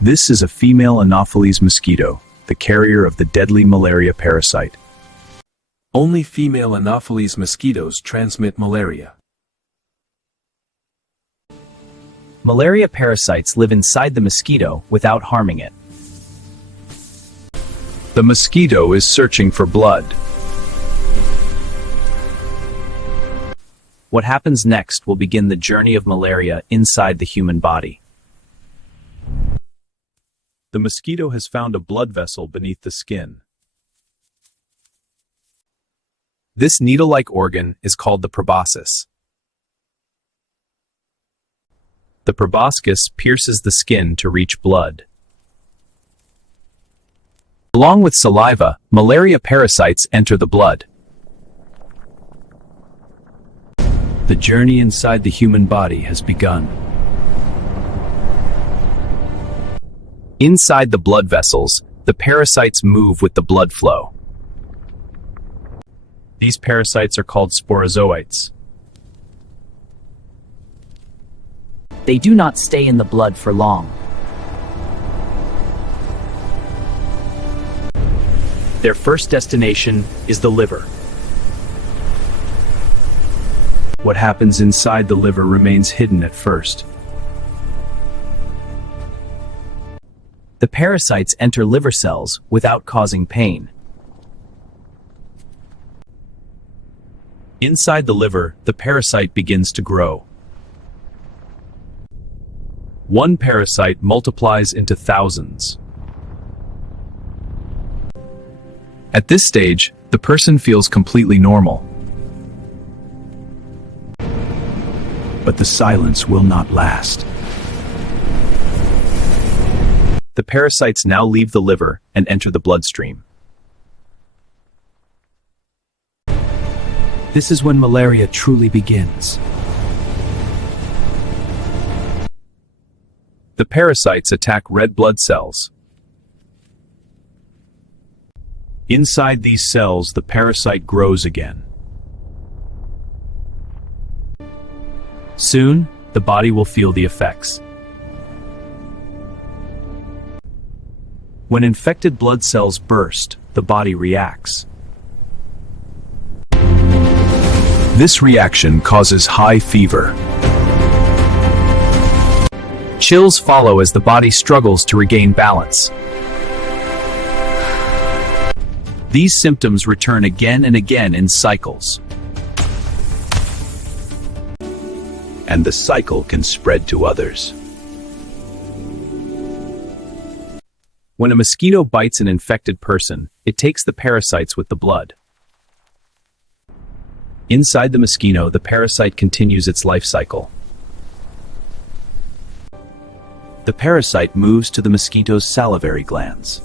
This is a female Anopheles mosquito, the carrier of the deadly malaria parasite. Only female Anopheles mosquitoes transmit malaria. Malaria parasites live inside the mosquito without harming it. The mosquito is searching for blood. What happens next will begin the journey of malaria inside the human body. The mosquito has found a blood vessel beneath the skin. This needle-like organ is called the proboscis. The proboscis pierces the skin to reach blood. Along with saliva, malaria parasites enter the blood. The journey inside the human body has begun. Inside the blood vessels, the parasites move with the blood flow. These parasites are called sporozoites. They do not stay in the blood for long. Their first destination is the liver. What happens inside the liver remains hidden at first. The parasites enter liver cells without causing pain. Inside the liver, the parasite begins to grow. One parasite multiplies into thousands. At this stage, the person feels completely normal. But the silence will not last. The parasites now leave the liver and enter the bloodstream. This is when malaria truly begins. The parasites attack red blood cells. Inside these cells, the parasite grows again. Soon, the body will feel the effects. When infected blood cells burst, the body reacts. This reaction causes high fever. Chills follow as the body struggles to regain balance. These symptoms return again and again in cycles. And the cycle can spread to others. When a mosquito bites an infected person, it takes the parasites with the blood. Inside the mosquito, the parasite continues its life cycle. The parasite moves to the mosquito's salivary glands.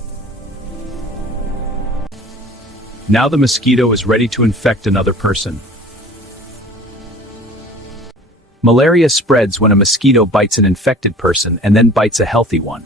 Now the mosquito is ready to infect another person. Malaria spreads when a mosquito bites an infected person and then bites a healthy one.